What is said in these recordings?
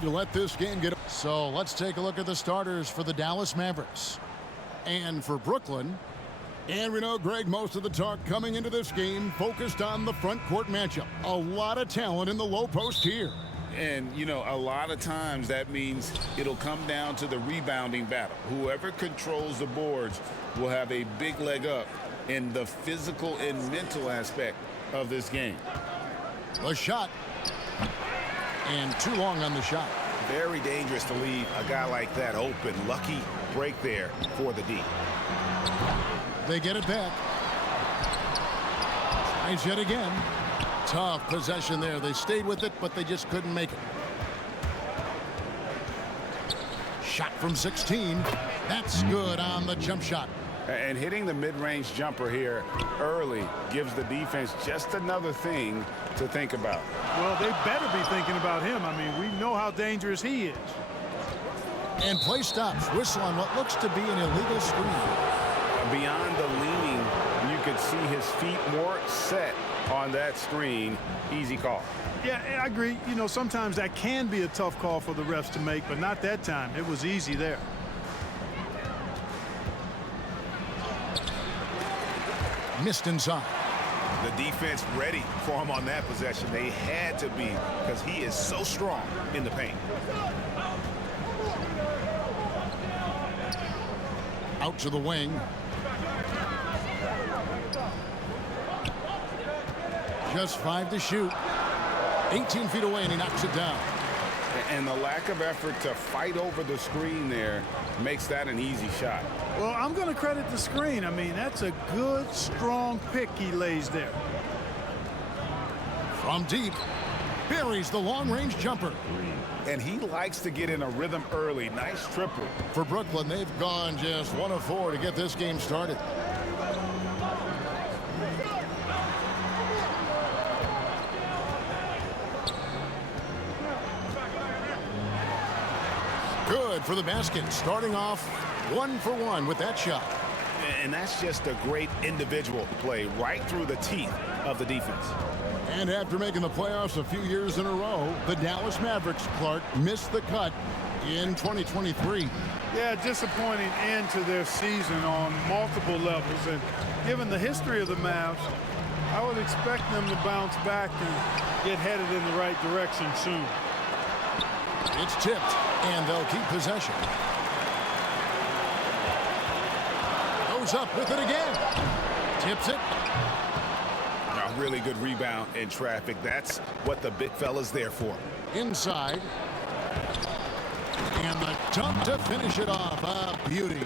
to let this game get. So let's take a look at the starters for the Dallas Mavericks. And for Brooklyn, and we know, Greg, most of the talk coming into this game focused on the front court matchup. A lot of talent in the low post here. And, you know, a lot of times that means it'll come down to the rebounding battle. Whoever controls the boards will have a big leg up in the physical and mental aspect of this game. A shot. And too long on the shot. Very dangerous to leave a guy like that open. Lucky break there for the D. They get it back. Tries yet again. Tough possession there. They stayed with it, but they just couldn't make it. Shot from 16. That's good on the jump shot. And hitting the mid-range jumper here early gives the defense just another thing to think about. Well, they better be thinking about him. I mean, we know how dangerous he is. And play stops. Whistle on what looks to be an illegal screen. Beyond the leaning, you could see his feet more set on that screen. Easy call. Yeah, I agree. You know, sometimes that can be a tough call for the refs to make, but not that time. It was easy there. Missed inside. The defense ready for him on that possession. They had to be, because he is so strong in the paint. Out to the wing. Just 5 to shoot. 18 feet away, and he knocks it down. And the lack of effort to fight over the screen there makes that an easy shot. Well, I'm going to credit the screen. I mean, that's a good, strong pick he lays there. From deep, buries the long-range jumper. And he likes to get in a rhythm early. Nice triple. For Brooklyn, they've gone just 1 of 4 to get this game started. Good for the basket, starting off 1 for 1 with that shot. And that's just a great individual play right through the teeth of the defense. And after making the playoffs a few years in a row, the Dallas Mavericks, Clark, missed the cut in 2023. Yeah, disappointing end to their season on multiple levels. And given the history of the Mavs, I would expect them to bounce back and get headed in the right direction soon. It's tipped, and they'll keep possession. Goes up with it again. Tips it. A really good rebound in traffic. That's what the big fella's there for. Inside. And the dunk to finish it off. A beauty.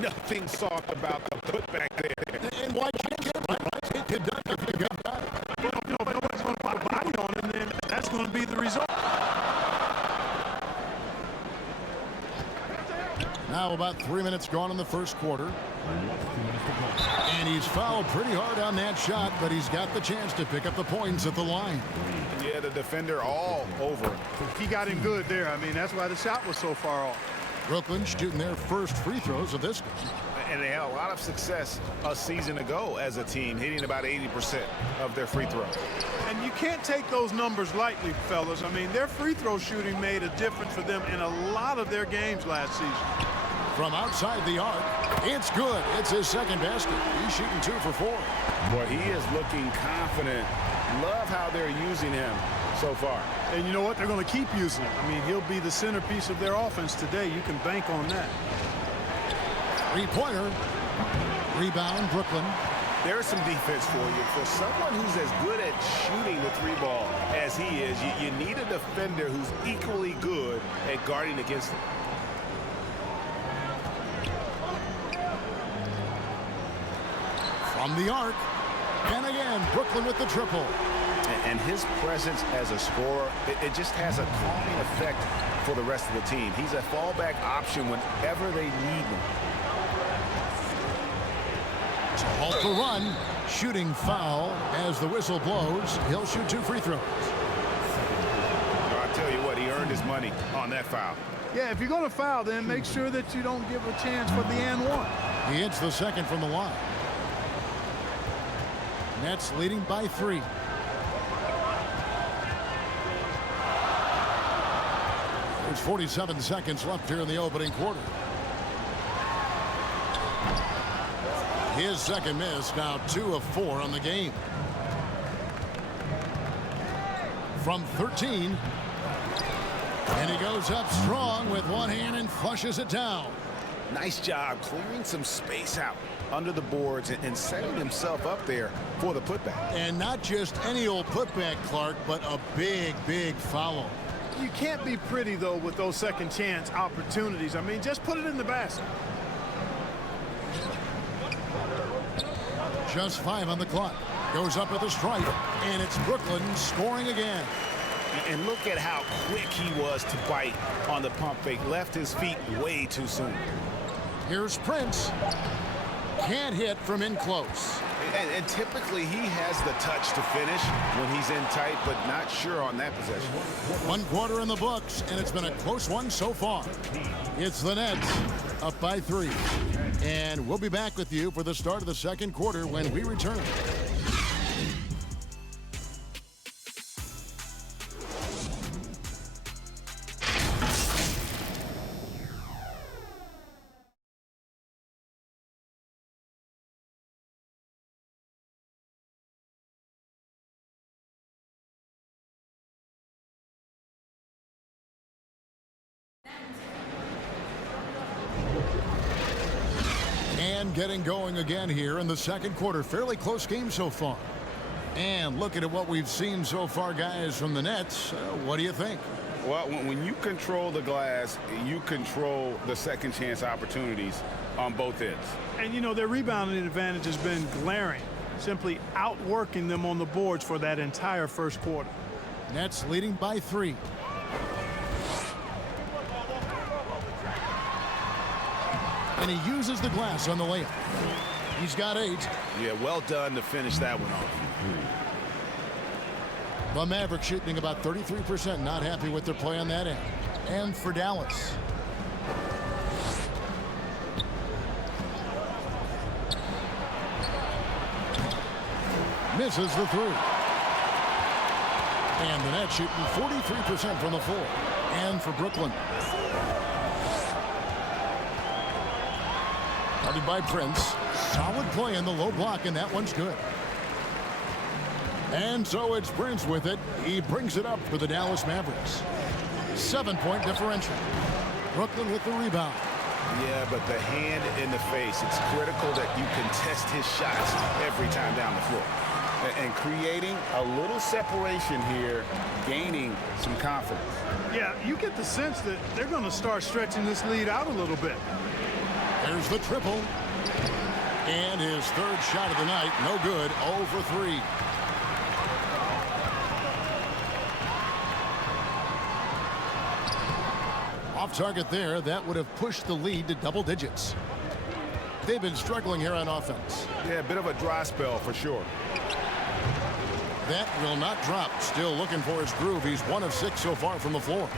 Nothing soft about the putback there. And why can't get it right? It could dunk if you got it. Well, you know, if nobody's going to put a body on him, then that's going to be the result. Now about 3 minutes gone in the first quarter. And he's fouled pretty hard on that shot, but he's got the chance to pick up the points at the line. Yeah, the defender all over. He got him good there. I mean, that's why the shot was so far off. Brooklyn shooting their first free throws of this game. And they had a lot of success a season ago as a team, hitting about 80% of their free throws. And you can't take those numbers lightly, fellas. I mean, their free throw shooting made a difference for them in a lot of their games last season. From outside the arc, it's good. It's his second basket. He's shooting 2 for 4. Boy, he is looking confident. Love how they're using him so far. And you know what? They're going to keep using him. I mean, he'll be the centerpiece of their offense today. You can bank on that. Three-pointer. Rebound, Brooklyn. There's some defense for you. For someone who's as good at shooting the three ball as he is, you need a defender who's equally good at guarding against him. From the arc. And again, Brooklyn with the triple. And his presence as a scorer, it just has a calming effect for the rest of the team. He's a fallback option whenever they need him. To halt the run. Shooting foul as the whistle blows. He'll shoot 2 free throws. I'll tell you what, he earned his money on that foul. Yeah, if you're going to foul, then make sure that you don't give a chance for the and one. He hits the second from the line. Nets leading by 3. There's 47 seconds left here in the opening quarter. His second miss, now 2 of 4 on the game. From 13. And he goes up strong with one hand and flushes it down. Nice job clearing some space out under the boards and setting himself up there for the putback. And not just any old putback, Clark, but a big, big follow. You can't be pretty, though, with those second chance opportunities. I mean, just put it in the basket. Just 5 on the clock. Goes up with a strike, and it's Brooklyn scoring again. And look at how quick he was to bite on the pump fake. Left his feet way too soon. Here's Prince. Can't hit from in close. And typically he has the touch to finish when he's in tight, but not sure on that possession. 1 quarter in the books, and it's been a close one so far. It's the Nets up by 3. And we'll be back with you for the start of the second quarter when we return. And getting going again here in the second quarter. Fairly close game so far. And looking at what we've seen so far, guys, from the Nets, what do you think? Well, when you control the glass, you control the second chance opportunities on both ends. And, you know, their rebounding advantage has been glaring, simply outworking them on the boards for that entire first quarter. Nets leading by 3. And he uses the glass on the layup. He's got 8. Yeah, well done to finish that one off. The Mavericks shooting about 33%. Not happy with their play on that end. And for Dallas. Misses the 3. And the Nets shooting 43% from the floor. And for Brooklyn. Guarded by Prince. Solid play in the low block, and that one's good. And so it's Prince with it. He brings it up for the Dallas Mavericks. 7-point differential. Brooklyn with the rebound. Yeah, but the hand in the face, it's critical that you contest his shots every time down the floor. And creating a little separation here, gaining some confidence. Yeah, you get the sense that they're going to start stretching this lead out a little bit. There's the triple. And his third shot of the night, no good, 0 for 3. Off target there, that would have pushed the lead to double digits. They've been struggling here on offense. Yeah, a bit of a dry spell for sure. That will not drop. Still looking for his groove. He's 1 of 6 so far from the floor.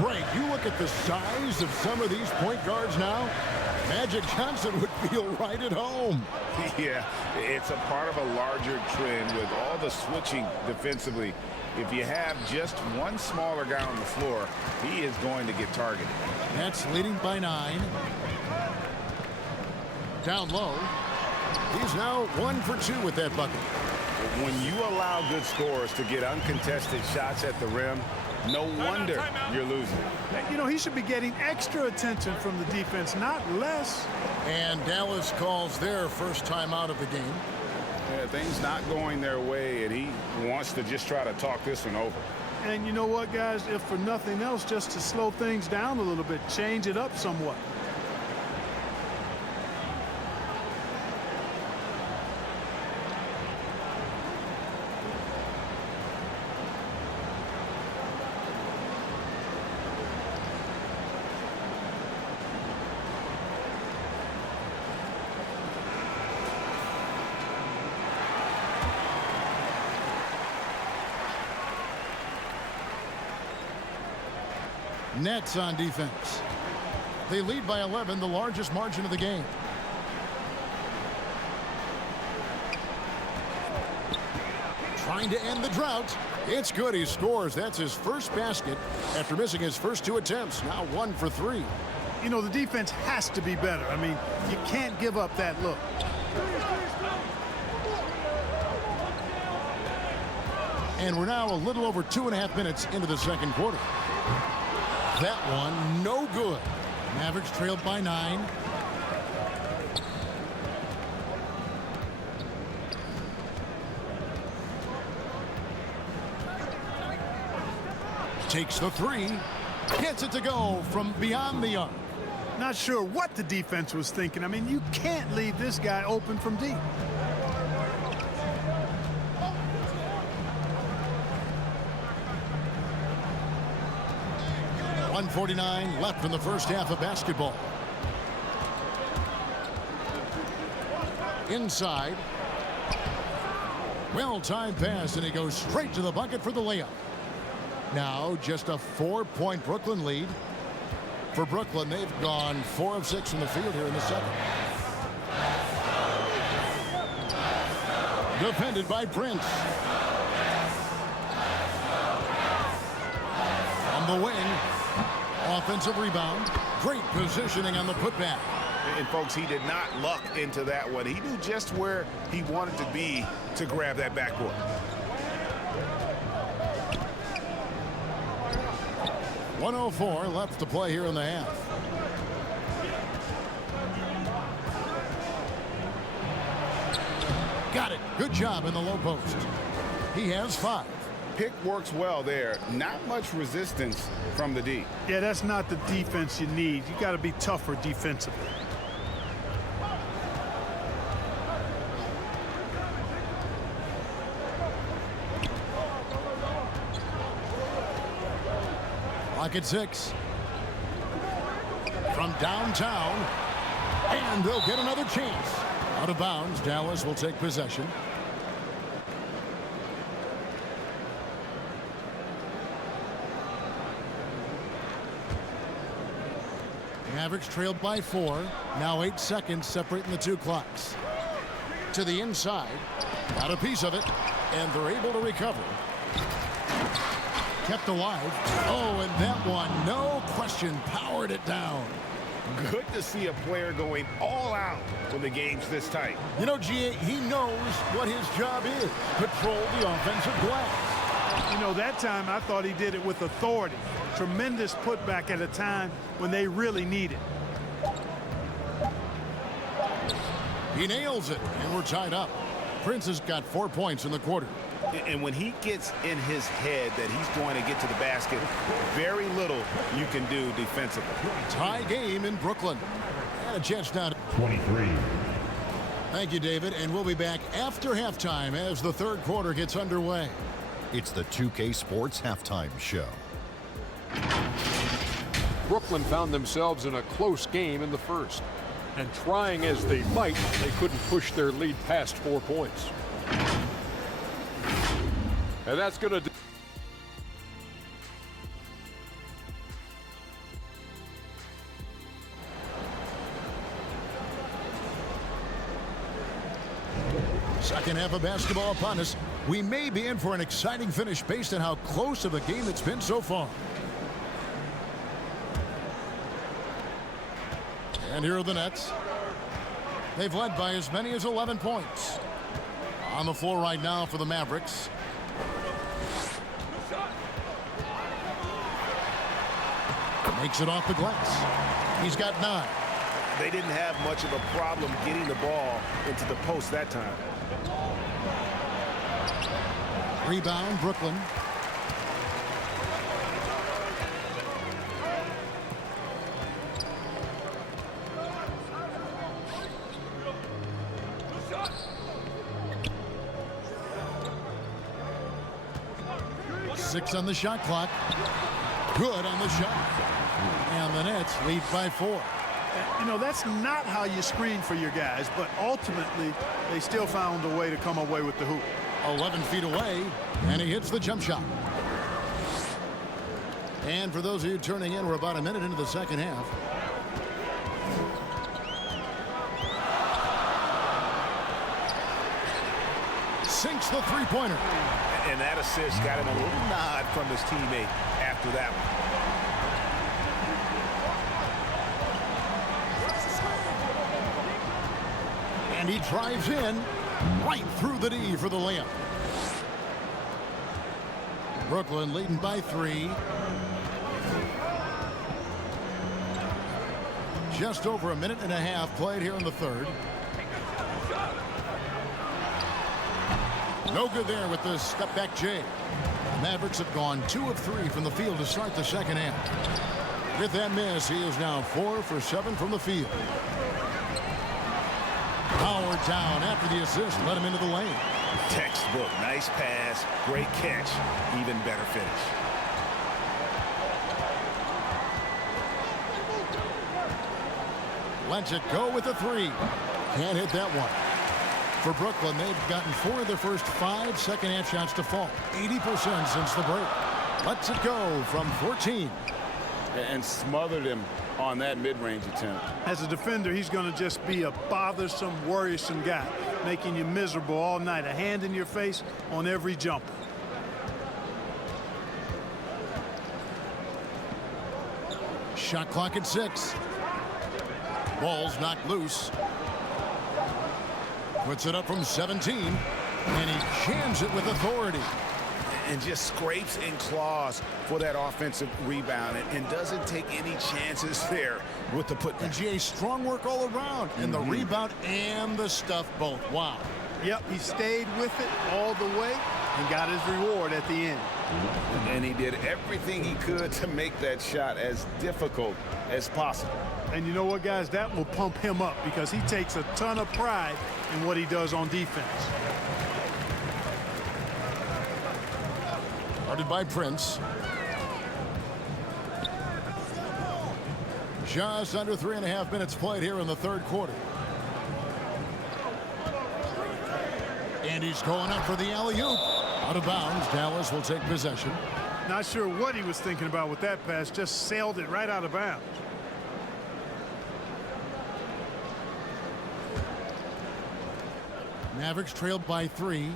Greg, you look at the size of some of these point guards now. Magic Johnson would feel right at home. Yeah, it's a part of a larger trend with all the switching defensively. If you have just one smaller guy on the floor, he is going to get targeted. Nets leading by 9. Down low. He's now 1 for 2 with that bucket. When you allow good scorers to get uncontested shots at the rim, no wonder you're losing. You know, he should be getting extra attention from the defense, not less. And Dallas calls their first time out of the game. Yeah, things not going their way, and he wants to just try to talk this one over. And you know what, guys? If for nothing else, just to slow things down a little bit, change it up somewhat. Nets on defense. They lead by 11, the largest margin of the game. trying to end the drought. It's good. He scores. That's his first basket after missing his first 2 attempts. Now 1 for 3. You know, the defense has to be better. I mean, you can't give up that look. And we're now a little over 2.5 minutes into the second quarter. That one, no good. Mavericks trailed by 9. Takes the 3. Gets it to go from beyond the arc. Not sure what the defense was thinking. I mean, you can't leave this guy open from deep. .149 left in the first half of basketball. Inside. Well-timed pass, and he goes straight to the bucket for the layup. Now just a 4-point Brooklyn lead. For Brooklyn, they've gone 4 of 6 from the field here in the second. Defended by Prince. On the wing. Offensive rebound. Great positioning on the putback. And folks, he did not luck into that one. He knew just where he wanted to be to grab that backboard. .104 left to play here in the half. Got it. Good job in the low post. He has 5. Pick works well there. Not much resistance from the D. Yeah, that's not the defense you need. You got to be tougher defensively. Clock at 6. From downtown. And they'll get another chance. Out of bounds. Dallas will take possession. Mavericks trailed by 4. Now 8 seconds separating the 2 clocks. To the inside. Got a piece of it. And they're able to recover. Kept alive. Oh, and that one, no question, powered it down. Good to see a player going all out when the game's this tight. You know, G.A., he knows what his job is. Control the offensive glass. You know, that time I thought he did it with authority. Tremendous putback at a time when they really need it. He nails it, and we're tied up. Prince has got 4 points in the quarter. And when he gets in his head that he's going to get to the basket, very little you can do defensively. Tie game in Brooklyn. And a chance now. 23. Thank you, David, and we'll be back after halftime as the third quarter gets underway. It's the 2K Sports Halftime Show. Brooklyn found themselves in a close game in the first. And trying as they might, they couldn't push their lead past 4 points. And that's going to do. Second half of basketball upon us. We may be in for an exciting finish based on how close of a game it's been so far. And here are the Nets. They've led by as many as 11 points. On the floor right now for the Mavericks. Makes it off the glass. He's got 9. They didn't have much of a problem getting the ball into the post that time. Rebound, Brooklyn. Six on the shot clock. Good on the shot. And the Nets lead by 4. You know, that's not how you screen for your guys, but ultimately they still found a way to come away with the hoop. 11 feet away, and he hits the jump shot. And for those of you turning in, we're about a minute into the second half. sinks the three-pointer. And that assist got him a little nod from his teammate after that one. And he drives in right through the D for the layup. Brooklyn leading by 3. Just over a minute and a half played here in the third. No good there with the step back J. The Mavericks have gone 2 of 3 from the field to start the second half. With that miss, he is now 4 for 7 from the field. Howard down after the assist, let him into the lane. Textbook, nice pass, great catch, even better finish. Lets it go with a 3. Can't hit that one. For Brooklyn, they've gotten 4 of their first 5 second-half shots to fall. 80% since the break. Lets it go from 14. And smothered him on that mid-range attempt. As a defender, he's going to just be a bothersome, worrisome guy, making you miserable all night. A hand in your face on every jumper. Shot clock at 6. Ball's knocked loose. Puts it up from 17. And he jams it with authority. And just scrapes and claws for that offensive rebound and doesn't take any chances there with the putback. And GA, strong work all around. And the rebound and the stuff both. Wow. Yep, he stayed with it all the way and got his reward at the end. And he did everything he could to make that shot as difficult as possible. And you know what, guys? That will pump him up because he takes a ton of pride in what he does on defense. Guarded by Prince. Just under 3.5 minutes played here in the third quarter. And he's going up for the alley-oop. Out of bounds. Dallas will take possession. Not sure what he was thinking about with that pass. Just sailed it right out of bounds. Mavericks trailed by 3.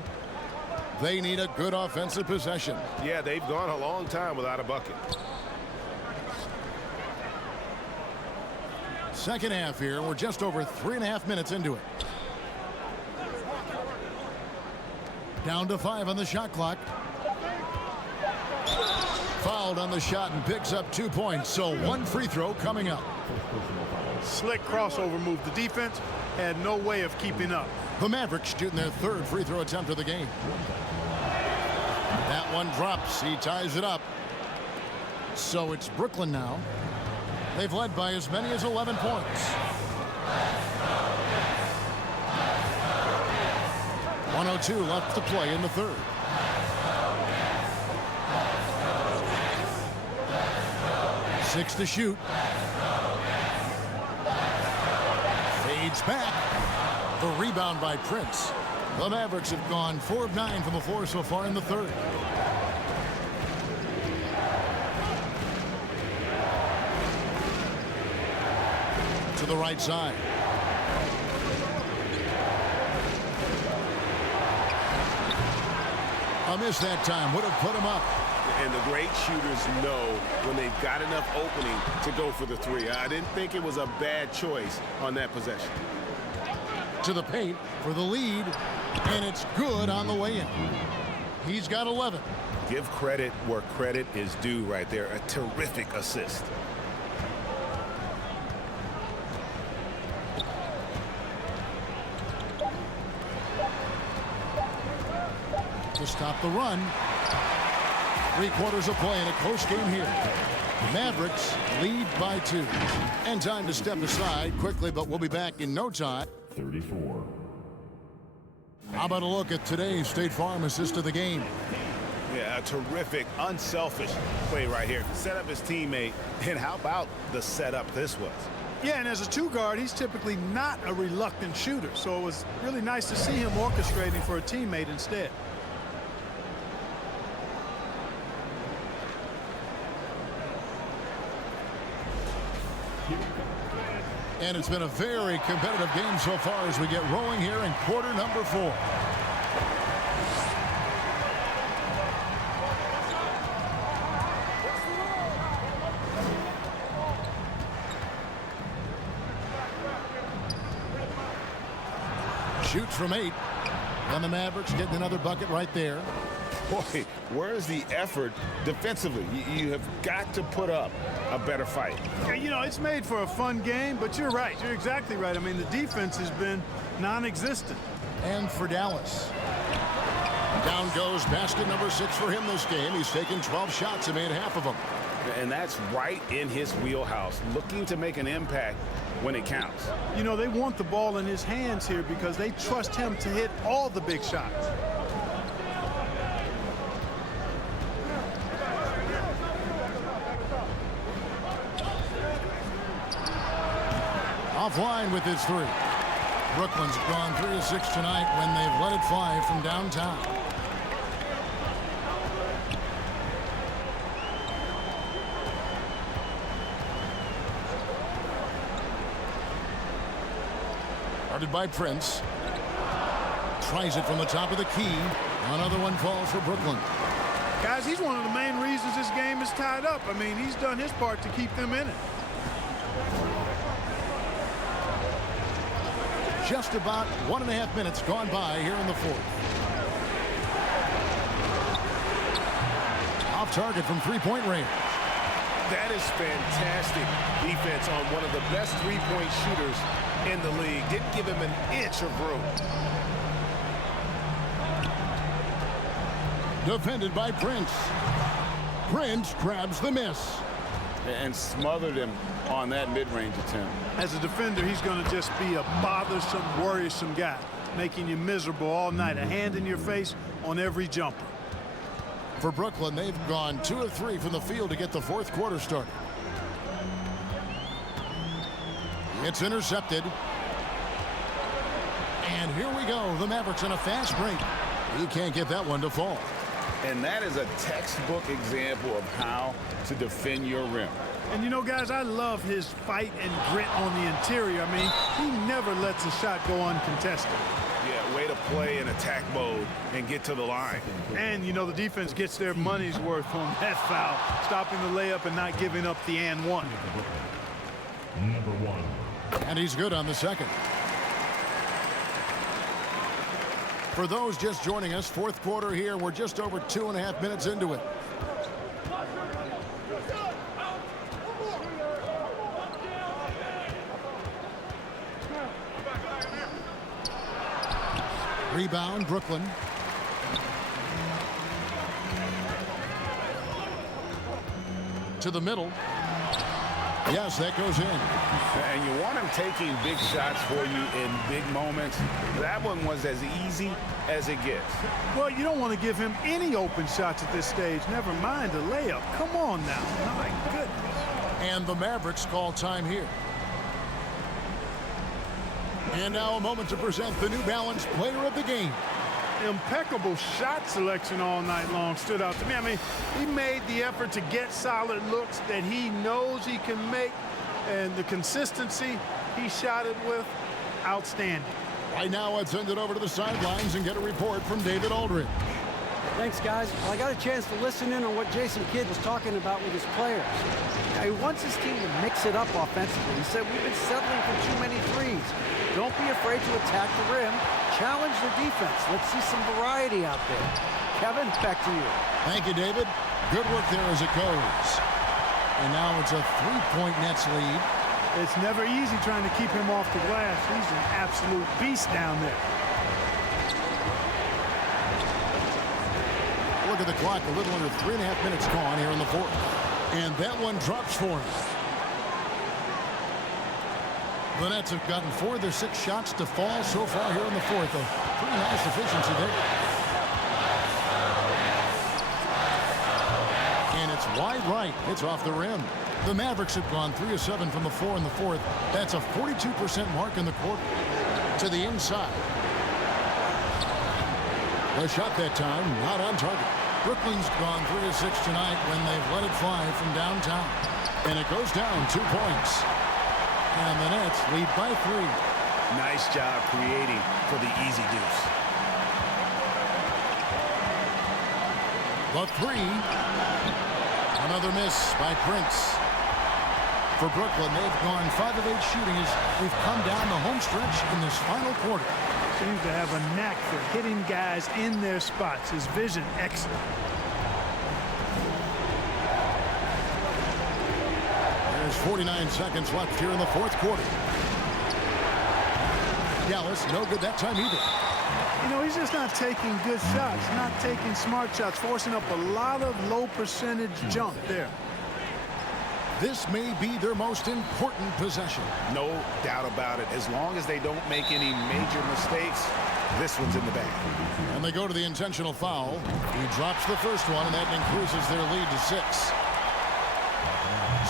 They need a good offensive possession. Yeah, they've gone a long time without a bucket. Second half here. We're just over 3.5 minutes into it. Down to 5 on the shot clock. Fouled on the shot and picks up 2 points. So 1 free throw coming up. Slick crossover move. The defense had no way of keeping up. The Mavericks shooting their 3rd free throw attempt of the game. That one drops. He ties it up. So it's Brooklyn now. They've led by as many as 11 points. 1:02 left to play in the third. Six to shoot. Fades back. The rebound by Prince. The Mavericks have gone 4 of 9 from the floor so far in the third. To the right side. A miss that time would have put him up. And the great shooters know when they've got enough opening to go for the 3. I didn't think it was a bad choice on that possession. To the paint for the lead, and it's good on the way in. He's got 11. Give credit where credit is due right there. A terrific assist. To stop the run. 3 quarters of play in a close game here. Mavericks lead by 2. And time to step aside quickly, but we'll be back in no time. 34. How about a look at today's State Farm assist of the game? Yeah, a terrific, unselfish play right here. Set up his teammate. And how about the setup this was? Yeah, and as a 2 guard, he's typically not a reluctant shooter. So it was really nice to see him orchestrating for a teammate instead. And it's been a very competitive game so far as we get rolling here in quarter number 4. Shoots from 8. And the Mavericks getting another bucket right there. Boy, where's the effort defensively? You have got to put up a better fight. Yeah, you know, it's made for a fun game, but you're right. You're exactly right. I mean, the defense has been non-existent. And for Dallas. Down goes basket number 6 for him this game. He's taken 12 shots and made half of them. And that's right in his wheelhouse, looking to make an impact when it counts. You know, they want the ball in his hands here because they trust him to hit all the big shots. Offline with his 3. Brooklyn's gone 3 of 6 tonight when they've let it fly from downtown. Guarded by Prince. Tries it from the top of the key. Another one falls for Brooklyn. Guys, he's one of the main reasons this game is tied up. I mean, he's done his part to keep them in it. Just about 1.5 minutes gone by here in the 4th. Off target from three-point range. That is fantastic defense on one of the best three-point shooters in the league. Didn't give him an inch of room. Defended by Prince. Prince grabs the miss. And smothered him on that mid-range attempt. As a defender, he's going to just be a bothersome, worrisome guy, making you miserable all night, a hand in your face on every jumper. For Brooklyn, they've gone 2 of 3 from the field to get the 4th quarter started. It's intercepted. And here we go. The Mavericks on a fast break. He can't get that one to fall. And that is a textbook example of how to defend your rim. And you know, guys, I love his fight and grit on the interior. I mean, he never lets a shot go uncontested. Yeah, way to play in attack mode and get to the line. And, you know, the defense gets their money's worth on that foul, stopping the layup and not giving up the and one. Number 1. And he's good on the second. For those just joining us, 4th quarter here. We're just over 2.5 minutes into it. Rebound, Brooklyn. To the middle. Yes, that goes in. And you want him taking big shots for you in big moments. That one was as easy as it gets. Well, you don't want to give him any open shots at this stage. Never mind a layup. Come on now. My goodness. And the Mavericks call time here. And now a moment to present the New Balance Player of the Game. Impeccable shot selection all night long stood out to me. I mean, he made the effort to get solid looks that he knows he can make, and the consistency he shot it with, outstanding. Right now, let's send it over to the sidelines and get a report from David Aldridge. Thanks, guys. Well, I got a chance to listen in on what Jason Kidd was talking about with his players. Now, he wants his team to mix it up offensively. He said, we've been settling for too many threes. Don't be afraid to attack the rim. Challenge the defense. Let's see some variety out there. Kevin, back to you. Thank you, David. Good work there as it goes. And now it's a 3-point Nets lead. It's never easy trying to keep him off the glass. He's an absolute beast down there. Look at the clock, a little under 3.5 minutes gone here in the 4th. And that one drops for him. The Nets have gotten 4 of their 6 shots to fall so far here in the 4th. A pretty nice efficiency there. And it's wide right. It's off the rim. The Mavericks have gone 3 of 7 from the floor in the 4th. That's a 42% mark in the quarter. To the inside. The shot that time, not on target. Brooklyn's gone 3 of 6 tonight when they've let it fly from downtown. And it goes down 2 points. And the Nets lead by 3. Nice job creating for the easy deuce. The 3. Another miss by Prince. For Brooklyn, they've gone 5 of 8 shooting as we've come down the home stretch in this final quarter. seems to have a knack for hitting guys in their spots. His vision, excellent. There's 49 seconds left here in the fourth quarter. Dallas, no good that time either. You know, he's just not taking good shots, not taking smart shots, forcing up a lot of low percentage jump there. This may be their most important possession. No doubt about it. As long as they don't make any major mistakes, this one's in the bag. And they go to the intentional foul. He drops the first one, and that increases their lead to 6.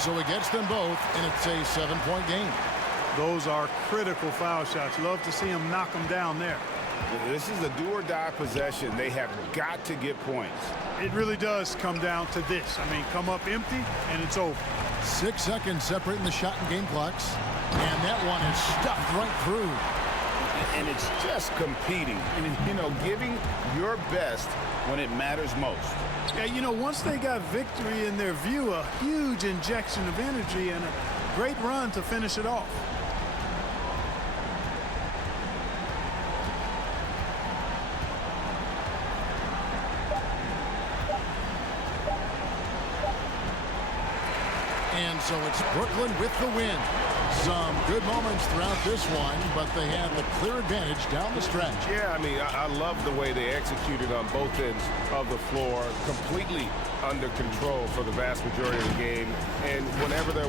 So he gets them both, and it's a 7-point game. Those are critical foul shots. Love to see him knock them down there. This is a do-or-die possession. They have got to get points. It really does come down to this. I mean, come up empty, and it's over. 6 seconds separating the shot and game clocks. And that one is stuffed right through. And it's just competing. And, you know, giving your best when it matters most. Yeah, you know, once they got victory in their view, a huge injection of energy and a great run to finish it off. And so it's Brooklyn with the win. Some good moments throughout this one, but they had the clear advantage down the stretch. Yeah, I mean, I love the way they executed on both ends of the floor, completely under control for the vast majority of the game. And whenever there